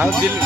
हाँ दिल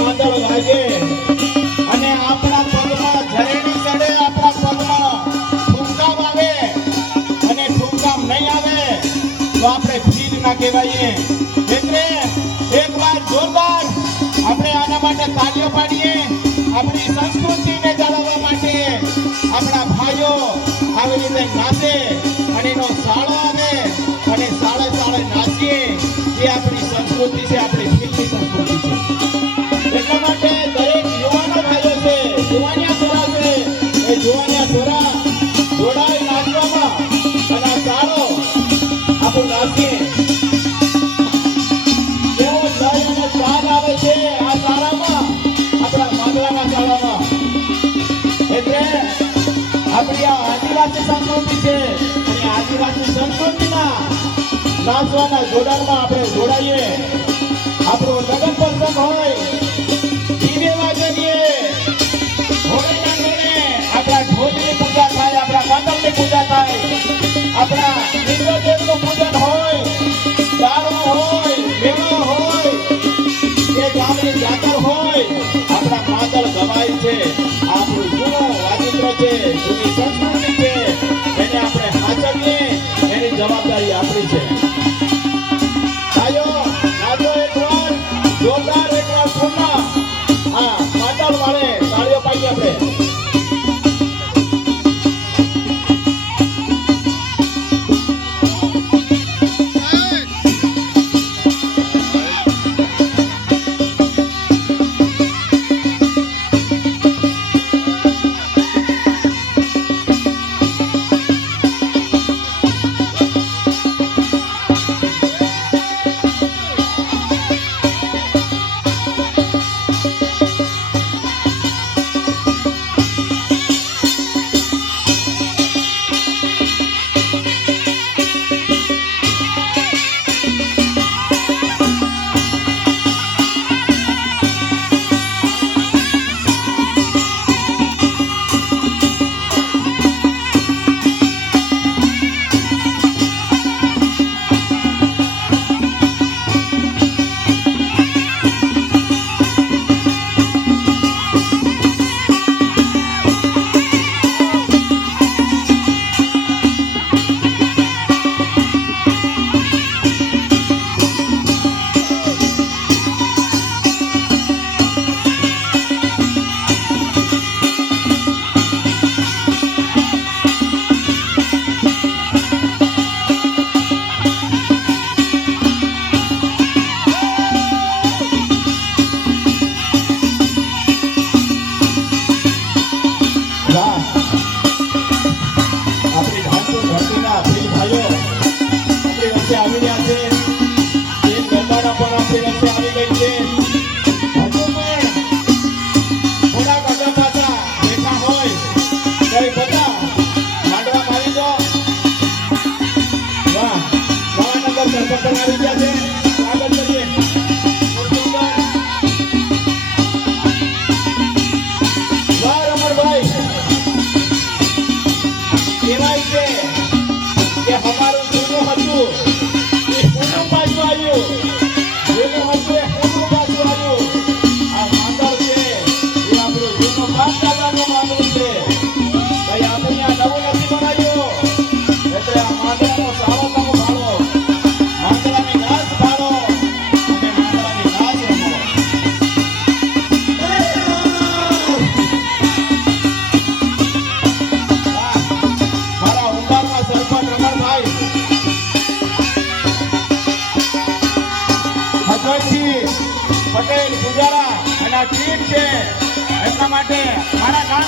માંદળ વાગે અને આપણા પગમાં ઝરેણી ચડે, આપણા પગમાં ઠુમકામ આવે અને ઠુમકામ નહીં આવે તો આપણે ફીર ના કહેવાઈએ. એટલે એકવાર જોરદાર આપણે આના માટે તાળીઓ પાડીએ. આપણી સંસ્કૃતિને જાળવવા માટે આપણા ભાઈઓ આવી રીતે નાચે અને એનો સાળો આવે અને સાળે સાળે નાચીએ. એ આપણી સંસ્કૃતિ છે, આપણી ફીરની સંસ્કૃતિ છે. એટલા માટે દરેક યુવાનો ભાઈઓ છે, જુવાનિયા છોરા છે, એ જુવાનિયા છોરા જોડાઈ નાચવામાં અને આ સાળો આપણું નાચીએ. કેવો લય અને સ્વાદ આવે છે આ સાળામાં, આપણા માંગલાના સાળામાં. એટલે આપણી આ આદિવાસી સંસ્કૃતિ છે અને આદિવાસી સંસ્કૃતિના નાચવાના જોડાણમાં આપણે જોડાઈએ. આપણો લગ્ન પ્રસંગ હોય, દીવે વાગીએ, હોળીના દિવસે આપણા ઢોલની પૂજા થાય, આપણા કાંતલની પૂજા થાય, આપણા ઇન્દ્રદેવનું પૂજન હોય, દારૂ હોય, મેળો હોય, કે ગામની જાતર હોય, આપણા માંદળ ગવાય છે. આપણું જૂનું વાજિંત્ર છે, જૂની સંસ્કૃતિ છે, એને આપણે સાચવીએ, એની જવાબદારી આપણી છે. જોરદાર એકવાર પૂર્ણ આ માતાલ વાળે તાળીઓ પાડીએ આપણે.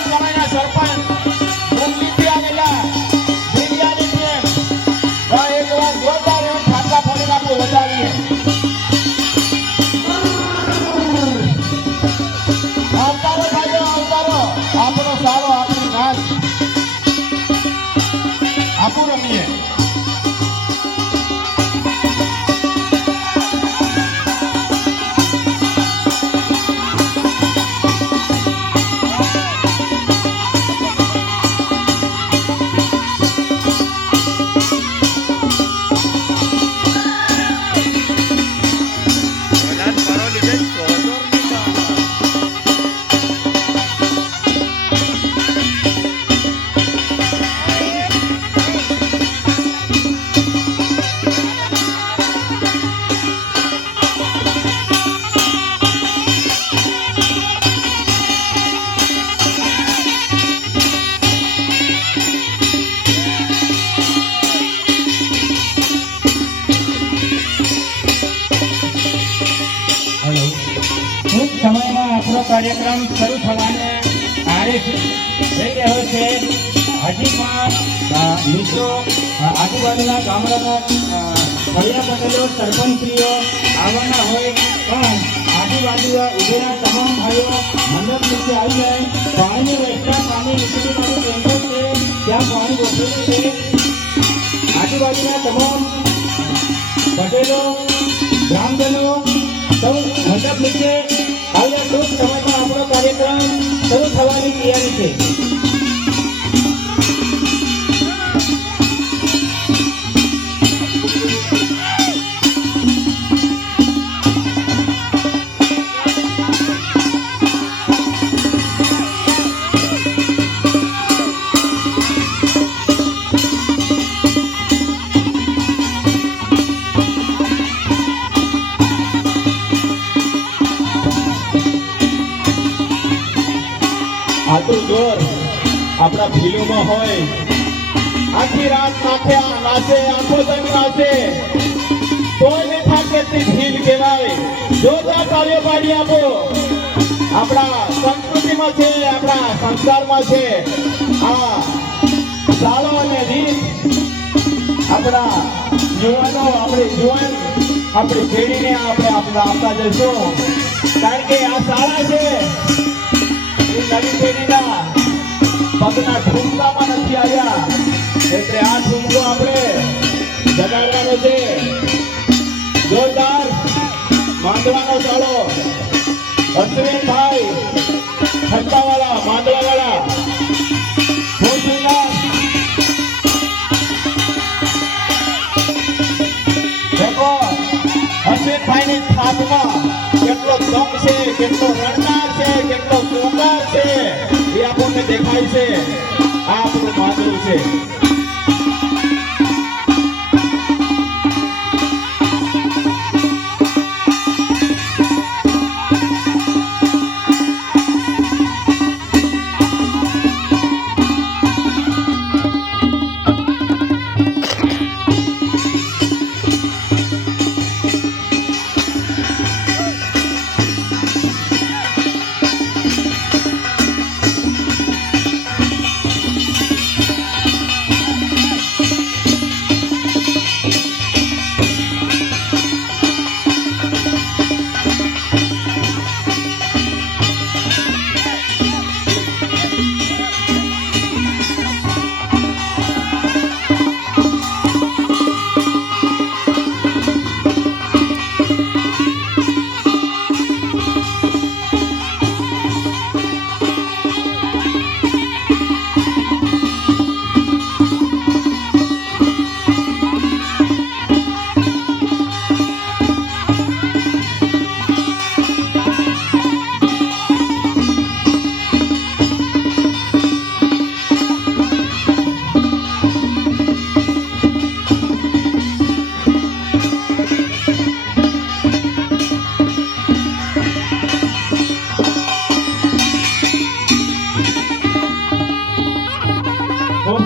ધામકણાના સરપંચ મુરલીથી આવેલા દિવ્યાની ટીમ એકવાર જોરદાર એવો ઠાકા ફોડીને આપણે વધાવીએ. આવતારો ભાઈઓ આવતારો, આપણો સારો આપણી નાચ આપું રમીએ. ટૂંક સમયમાં આપણો કાર્યક્રમ શરૂ થવાને આરે થઈ રહ્યો છે. હજી પણ મિત્રો આજુબાજુના ગામડાના ફળિયા પટેલો સરપંચશ્રીઓ આવવાના હોય પણ આજુબાજુ ઉભેલા તમામ ભાઈઓ મંડપ નીચે આવી જાય. પાણીની વ્યવસ્થા સામે વીજળીવાળું ટેન્કર છે, ત્યાં પાણી ગોઠવેલું છે. આજુબાજુના તમામ પટેલો ગ્રામજનો સૌ મંડપ નીચે આવ્યા. ટૂંક સમયમાં આપણો કાર્યક્રમ શરૂ થવાની તૈયારી છે. આટલું જોર આપણા ફિલ્મમાં હોય, આખી રાત નાચે આખો દમ નાચે તોય નહીં થાકે તે ફીલ કહેવાય. જોરદાર તાળીઓ પાડી આપો. આપણા સંસ્કૃતિમાં છે, આપણા સંસ્કારમાં છે આ ચાલો અને રીત. આપણા યુવાનો આપણી પેઢીને આપણે આપતા જઈશું, કારણ કે આ શાળા છે નવી પેઢીના પગના ઠુમકામાં નથી આવ્યા, એટલે આ ઠુમકો આપણે જગાડવાનો છે. જોરદાર માંડવાનો ચાલો અશ્વિનભાઈ ખંતાવાળા માંડવાવાળા ખૂબ સુંદર. દેખો અશ્વિનભાઈની થાપમાં કેટલો દમ છે, કેટલો રણકાર છે, કેટલો સુંદર છે એ આપણને દેખાય છે. આ આપણું માંડવું છે.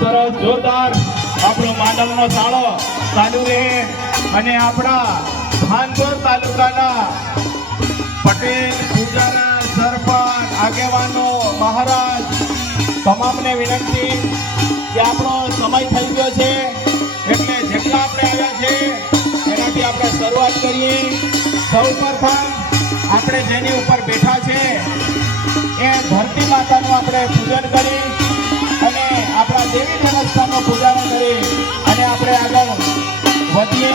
સરસ જોરદાર આપણો માંડલનો શાળો ચાલુ રહે અને આપણા ભાનપુર તાલુકાના પટેલ પૂજારા સરપંચ આગેવાનો મહારાજ તમામને વિનંતી કે આપણો સમય થઈ ગયો છે એટલે જેટલા આપણે આવ્યા છે એનાથી આપણે શરૂઆત કરીએ. સૌ પ્રથમ આપણે જેની ઉપર બેઠા છે એ ધરતી માતાનું આપણે પૂજન કરી અને આપણા દેવી દેવતાનું પૂજન કરી અને આપણે આગળ વધીએ.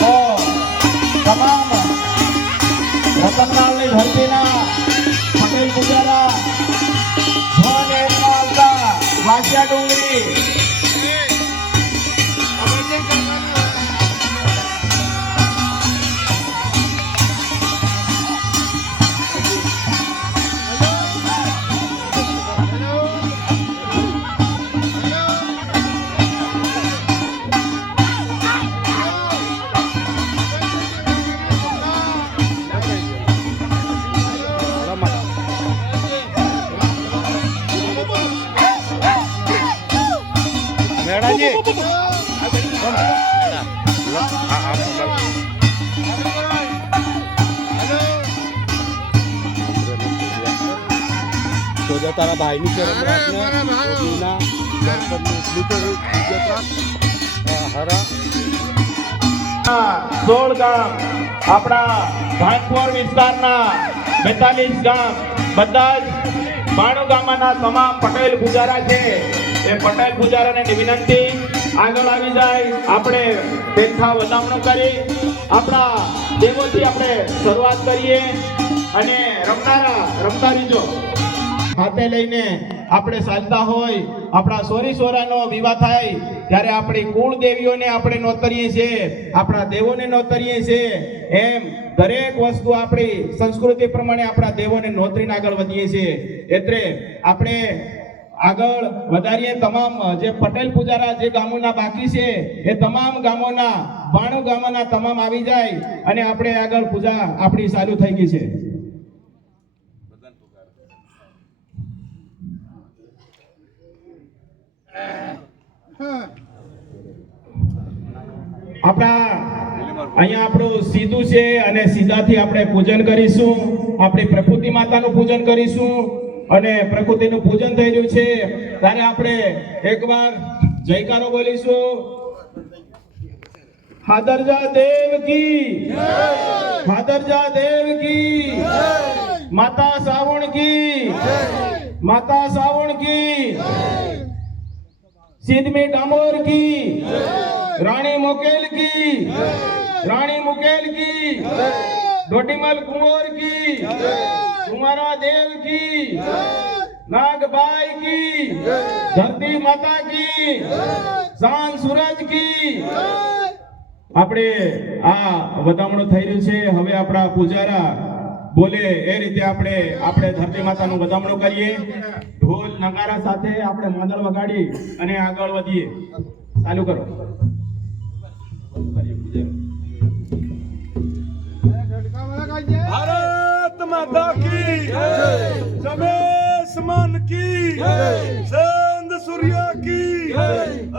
તો તમામ રતનલાલની ધરતીના પટેલ પૂજારા ભવન એરમાં આવતા વાસિયા ડુંગરી તો તારા ભાઈની શરમ રાખને એટલી તો ઇજ્જત રાખ હરા 16 ગામ આપણા ભાનપુર વિસ્તારના 42 ગામ બધા જ 92 ગામના તમામ પટેલ પૂજારા છે. એ પટેલ પૂજારાને વિનંતી આગળ આવી જાય. આપણે બેઠા વધામણો કરી આપણા દેવોથી આપણે શરૂઆત કરીએ અને રમતા રીજો હાથે લઈને આપણે ચાલતા હોય. આપણા સોરી સોરાનો વિવાહ થાય ત્યારે આપણી કુળ દેવીઓને આપણે નોતરીએ છીએ, આપણા દેવોને નોતરીએ છીએ. એમ દરેક વસ્તુ આપણી સંસ્કૃતિ પ્રમાણે આપણા દેવોને નોતરીને આગળ વધીએ છીએ. એટલે આપણે આગળ વધારીએ. તમામ જે પટેલ પૂજારા જે ગામોના બાકી છે એ તમામ ગામોના 92 ગામોના તમામ આવી જાય અને આપણે આગળ પૂજા આપણી ચાલુ થઈ ગઈ છે. આપણા અહીંયા આપણું સીધું છે અને સીધાથી આપણે પૂજન કરીશું. આપણી પ્રકૃતિ માતાનું પૂજન કરીશું અને પ્રકૃતિનું પૂજન થઈ રહ્યું છે ત્યારે આપણે એકવાર જયકારો બોલીશું. હાદરજા દેવ કી જય, હાદરજા દેવ કી જય, માતા સાવણ કી જય, માતા સાવણ કી જય, સિદ્ધમી ડામોર કી જય, રાણી મુકેલ કી જય, રાણી મુકેલ કી જય, ડોડીમલ કુંવર કી જય, कुमारा देव की नागबाई की धरती माता की शान सूरज की. આપણે આ વધામણું થઈ રહ્યું છે. હવે આપણા પૂજારા બોલે એ રીતે આપણે ધરતી માતાનું વધામણું કરીએ. ઢોલ નગારા સાથે આપણે માંદળ વગાડી અને આગળ વધીએ. ચાલુ કરો. भारत माता की समान की चंद सूर्य की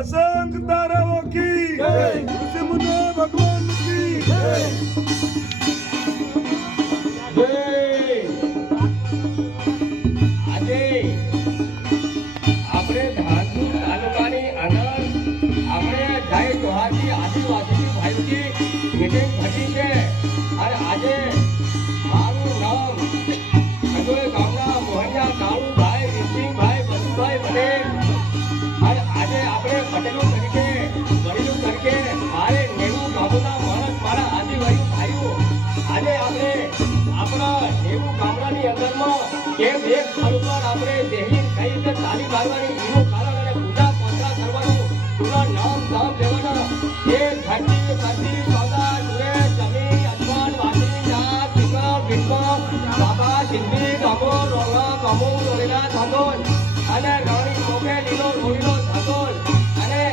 असंख्य ताराओं की ऋषि मुनि भगवान की આજે આપણે ધાનપુર તાલુકાની અંદર આપણે જય જોહારજી આદિવાસી ભાઈઓની મીટિંગ ભરી છે અને આજે મારું નામ ખડોઈ ગામના મોહનિયા કાળુભાઈ રીસિંગભાઈ બસુભાઈ પટેલ અને આજે આપણે પટેલો તરીકે વડીલો તરીકે મારે 90 ગામોના માણસ મારા આદિવાસી ભાઈઓ આજે આપણે આપણા 90 ગામડાની અંદરમાં કેમ એક સ્થળ ઉપર આપણે દેહી કઈ રીતે તાલી મારવાની એનું કારણ અને પૂજા પંચા કરવાનું પૂરા નામ ધામ લેવાના એ ધરતી ધરતી સોદા સુરે જમીન અજવાન વાસી જાત ચિકન બિકમ બાબા સિંધી ગામો રોલા ગામો રોલીના ધગોલ અને રાણી મોકે લીલો રોલીનો ધગોલ અને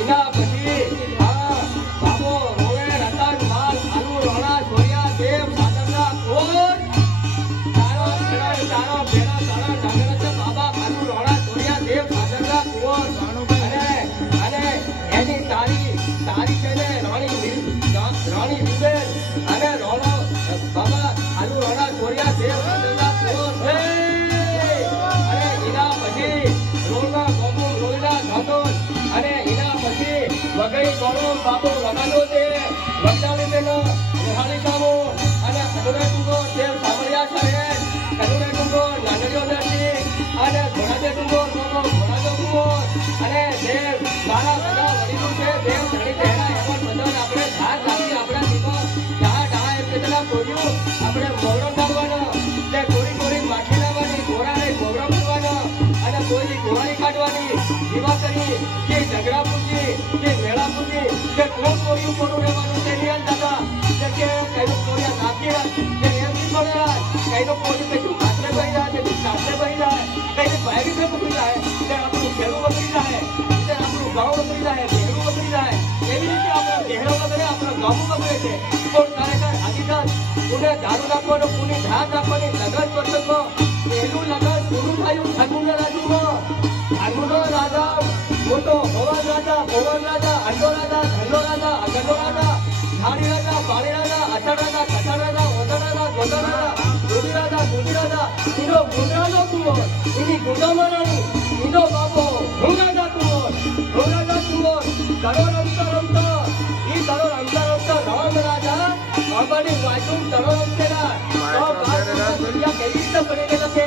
એના પછી બાબો રોવે રતન માલ આલુ રોણા સોરિયા દેવ સાદરના કોર તારો બેડા તારા ઢાંગર છે બાબા આલુ રોણા સોરિયા દેવ સાદરના કોર અને એની તારી છે ને રાણી વિબેલ અને રોણો બાબા આલુ રોણા સોરિયા દેવ સાદરના કોર અને એના પછી રહેવાની જીવા કરી કે ઝઘડા પૂછી કે મેળા પૂછી કે કોણ કોર્યું કોનું રહેવાનું તે રિયાલ દાદા કે કઈનું કોરિયા નાખ્યા કે એમ નહીં મળે કઈનું કોરી કઈનું ખાતરે બહી જાય કઈનું સાસરે બહી જાય કઈનું બાયરી पे પકડી જાય તે આપણું ખેડું બગડી જાય તે આપણું ગામ બગડી જાય શહેરું બગડી જાય એવી રીતે આપણા શહેરો બગડે આપણા ગામો બગડે છે પણ ખરેખર હકીકત પુને દારૂ નાખવાનો પુની ધાર નાખવાની લગન પ્રસંગમાં પહેલું લગન પૂરું થયું ધર્મના રાજુમાં ધર્મનો રાજા મોટો ભવન રાજા અંડો રાજા ધંડો રાજા અગંડો રાજા ધાડી રાજા પાણી રાજા અચળ રાજા કચળ રાજા ઓદળ રાજા ગોદળ રાજા દૂધી રાજા એનો ગુંડરાનો કુંવર એની ગુંડામારાણી એનો બાપો ભોંગાજા કુંવર તળો રમતા રામ રાજા બાબાની વાજુ તળો રમતેલા તો બાપ દુનિયા કેવી રીતે પડી ગયેલા છે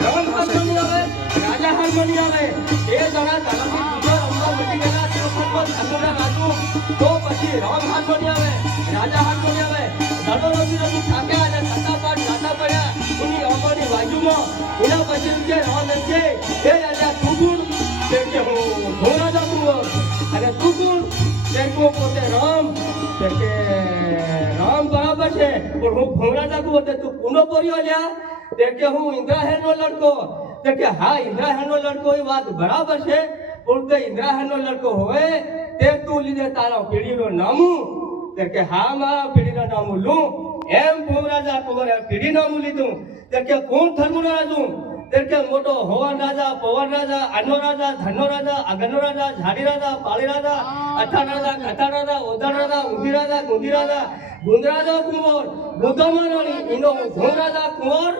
રામ હારમોની આવે રાજા હારમોની આવે એ જણા તળાવની પૂજા રમવા મટી ગયેલા તે વખતમાં ધર્મના રાજુ તો પછી રામ હારમોની આવે રાજા હારમોની આવે તળો રમતી થાક્યા અને થતા પાટ નાતા પડ્યા ઉની રામાની વાજુમાં એના પછી કે રામ એમ કે એ રાજા તું ગુણ તેમ કે હું રાજા કુંવર અને તું ગુણ તેમ કે પોતે રામ તેમ કે રામ બરાબર છે પણ હું ભોંગરાજા કુંવર તે તું કુનો પોર્યો લ્યા તેમ કે હું ઇન્દ્રાહેરનો લડકો તેમ કે હા ઇન્દ્રાહેરનો લડકો એ વાત બરાબર છે પણ તે ઇન્દ્રાહેરનો લડકો હોય તે તું લીધે તારા પીઢીનું નામું તેમ કે હા મારા પીઢીનું નામું લઉં એમ ભોંગરાજા કુંવરે પીઢી નામું લીધું તેમ કે કોણ ધર્મનો રાજુ તેમ કે મોટો હવન રાજા પવન રાજા અન્નો રાજા ધનનો રાજા અગનો રાજા ઝાડી રાજા પાળી રાજા અઠાણ રાજા કથાણ રાજા ઓદળ રાજા ઊંધી રાજા ગુંધી રાજા ગુંદરાજા કુંવર ગુંદામારાણી એનો ઘોણ રાજા કુંવર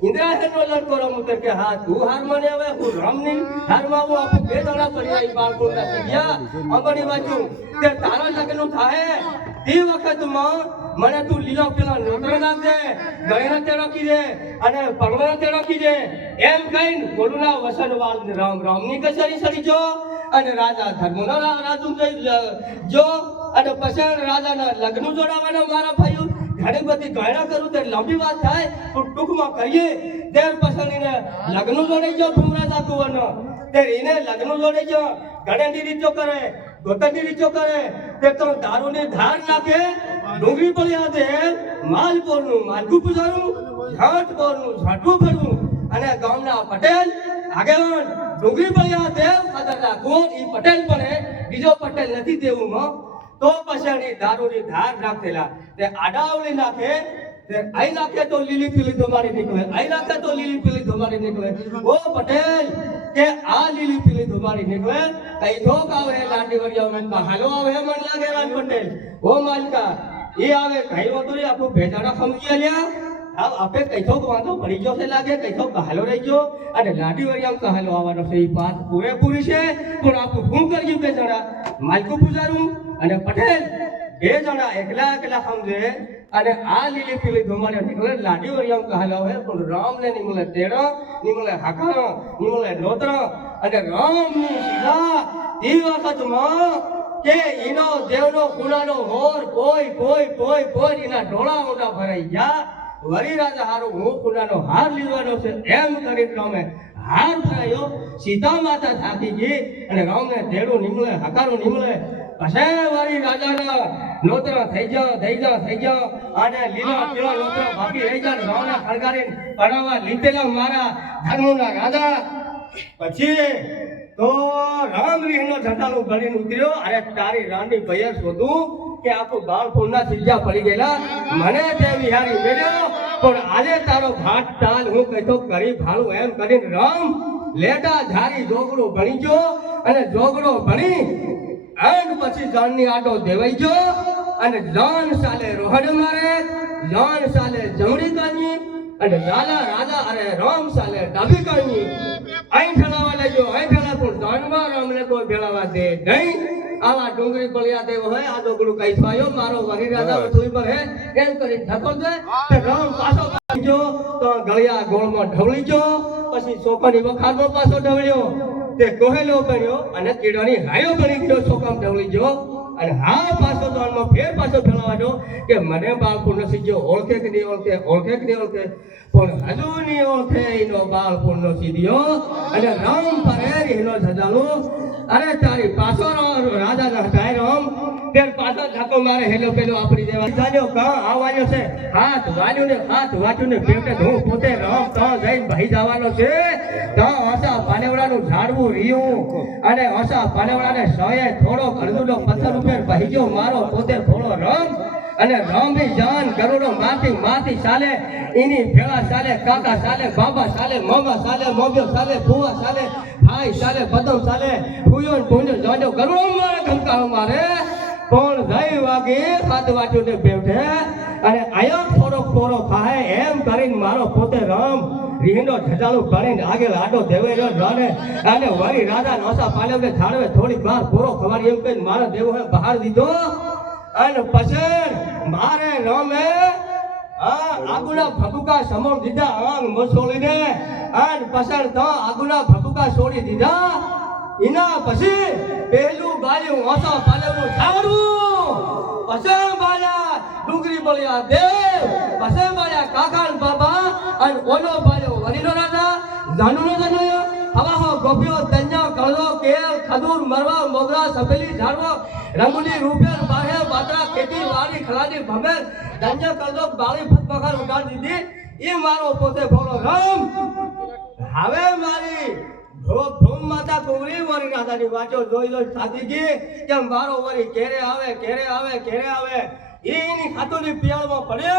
ઇન્દ્રાહેરનો લડકો રમું તેમ કે હા તું હાર મને આવે હું રામની હારમાં આવું આપણે બે દડા પડી આવી બાળકોના ગયા અંબરની બાજુ તે તારા લગ્ન થાય તે વખતમાં મને તું લીલો પેલા નોતર નાખજે ગળીના તે રાખી દે અને પગવાના તે રાખી દે એમ કહીને બોલુના વસન વાળ રામની કચેરી સરી જો અને રાજા ધર્મના રાજુ જો અને પછી રાજાના લગ્ન જોડાવાના મારા ભાઈઓ ઘણી બધી ગાયડા કરું તે લાંબી વાત થાય પણ ટૂંકમાં કહીએ ત્યાર પછી એને લગ્ન જોડાઈ ગયો ભૂમરાજા કુંવરનો તે એને લગ્ન જોડાઈ ગયો ઘણી રીતો કરે ગોતની રીતો કરે તે તો દારૂની ધાર નાખે ડુંગળી પડ્યા દે માલપોરનું માલકું પૂજારું ઝાટપોરનું ઝાટવું ભરવું અને ગામના પટેલ આગેવાન ડુંગળી પડ્યા દે કદરના કુંવર ઈ પટેલ પડે બીજો પટેલ નથી દેવું તો પછી દારૂની ધાર નાખેલા તે આડાવળી નાખે તે આઈ નાખે તો લીલી પીલી ધોમારી નીકળે આઈ નાખે તો લીલી પીલી ધોમારી નીકળે ઓ પટેલ કે આ લીલી પીલી ધોમારી નીકળે કઈ ધોક આવે લાંડી વરિયા મનમાં હાલો આવે મન લાગે રાજ પટેલ ઓ માલકા એ આવે કઈ વાતો રે આપણું ભેજાડા સમજી આલ્યા આપે કઈ થોક વાંધો પડી ગયો છે લાગે કઈ થોક કહાલો રહી ગયો અને લાંડી વરિયા કહાલો આવવાનો છે એ વાત પૂરેપૂરી છે પણ આપણું શું કર્યું બે જણા માલકું પૂજારું અને પટેલ બે જણા એકલા સમજે અને આ લીલી પીલી ધોમારી નીકળે લાડી વરિયા કહાલો હે પણ રામને નીમળે તેડો નીમળે હાકાનો નીમળે નોતર અને રામની સીધા એ વખતમાં કે ઈનો દેવનો કુનાનો હોર કોઈ એના ડોળા મોટા ભરાઈ ગયા વરી રાજા હારું હું કુનાનો હાર લીધવાનો છે એમ કરીને રામે હાર ભરાયો સીતા માતા થાકી ગઈ અને રામને તેડું નીમળે હકારું નીમળે પછી વરી રાજાના નોતર થઈ જાઓ અને લીલા પીળા નોતર બાકી રહી જાય રાવના ખળગારીને પડાવવા લીધેલા મારા ધર્મના રાજા પછી તો રામ રીહનો ઝંડાનું ભરીને ઉતર્યો અને તારી રાની ભૈયા શોધું કે આપણું બાળ ફૂલના સિંજા પડી ગયેલા મને તે વિહારી મેળ્યો પણ આજે તારો ઘાટ તાલ હું કહેતો કરી ભાળું એમ કરીને રામ લેટા ઝારી જોગડો ભણી ગયો અને જોગડો ભણી અને પછી જાનની આડો દેવાઈ ગયો અને જાન સાલે રોહડ મારે જાન સાલે જમણી કાની અને લાલા રાજા અરે રામ સાલે ડાબી કાની અહીં ફેલાવા લેજો અહીં ફેલા પણ જાનમાં રામને કોઈ ફેલાવા દે નહીં આવા ડુંગળી પળિયા દેવ હોય આ ડોગડું કઈ થયો મારો વરી રાજા વસુઈ પર હે એમ કરી ધકો દે તે રામ પાછો ગયો તો ગળિયા ગોળમાં ઢવળી ગયો પછી સોપાની વખારમાં પાછો ઢવળ્યો તે કોહેલો કર્યો અને કીડાની હાયો બની ગયો સોકામ ઢવળી ગયો અને હા પાછો તો આમાં ફેર પાછો ફેલાવાનો કે મને બાળપણ નથી જો ઓળખે કે નહીં ઓળખે ઓળખે કે નહીં ઓળખે પણ હજુ નહીં ઓળખે એનો બાળપણ નથી દિયો અને રામ પરે એનો સજાલો અરે તારી પાછો રાજા હટાય રામ તેર પાછો ધાકો મારે હેલો પેલો આપણી દેવા જાજો કા આવવાનો છે હાથ વાળ્યું ને પેટે હું પોતે રામ તો જઈને ભાઈ જવાનો છે તો ઓસા પાનેવડાનું ઝાડવું રીયું અને ઓસા પાનેવડાને સોએ થોડો અડધુનો પથ્થર ઉપર ભાઈ ગયો મારો પોતે થોડો રામ અને રામની જાન કરોડો માથી ચાલે એની ભેળા ચાલે કાકા ચાલે બાબા ચાલે મામા ચાલે મોગો ચાલે ફુવા ચાલે ભાઈ ચાલે બદમ ચાલે ફુયો ભૂંજો જાજો કરોડો મારે ધમકાવ મારે કોણ જઈ વાગે હાથ વાટ્યું ને બેઠે અને આયો થોડો કોરો ખાય એમ કરીને મારો પોતે રામ રીંડો ઝજાળું કરીને આગળ આડો દેવેલો રાને અને વળી રાજા નોસા પાલેવને ઝાડવે થોડી વાર કોરો ખવાડી એમ કહીને મારો દેવો બહાર દીધો અને પછી મારે રામે આગુના ભટુકા સમોર દીધા આંગ મસોળીને અને પછી તો આગુના ભટુકા છોડી દીધા એના પછી પહેલું બાયું ઓસા પાલેવનું ઝાડવું પછી બાયા ડુંગરી બળિયા દેવ પછી બાયા કાકા બાબા અને ઓલો બાયો વરીનો રાજા જાનુનો જનોયો હવા હો ગોપ્યો તંજા કળો કેલ ખદુર મરવા મોગરા સબેલી ઝાડવો રંગુલી રૂપેર બાહે બાતરા ખેતી વાડી ખલાડી ભમેર તંજા કળો બાળી ભટપગાર ઉડાડી દીધી એ મારો પોતે ભોળો રામ હવે મારી ભૂમ માતા કુંવરી વરી રાધાની વાચો જોઈ સાથી ગઈ કે મારો વરી કેરે આવે એની ખાતોની પિયાળમાં પડે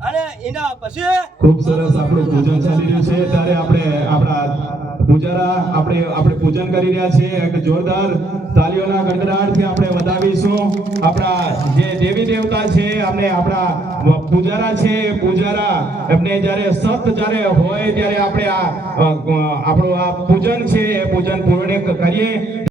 અને એના પછી ખૂબ સરસ આપણું પૂજન ચાલી રહ્યું છે ત્યારે આપણા પૂજારા આપણે પૂજન કરી રહ્યા છીએ એક જોરદાર તાલીઓના ગડગડાટથી આપણે વધાવીશું આપણા જે દેવી દેવતા છે આપણા પૂજારા છે પૂજારા એમને જ્યારે જ્યારે હોય ત્યારે આપણે આપણું આ પૂજન છે એ પૂજન પૂર્ણ કરીએ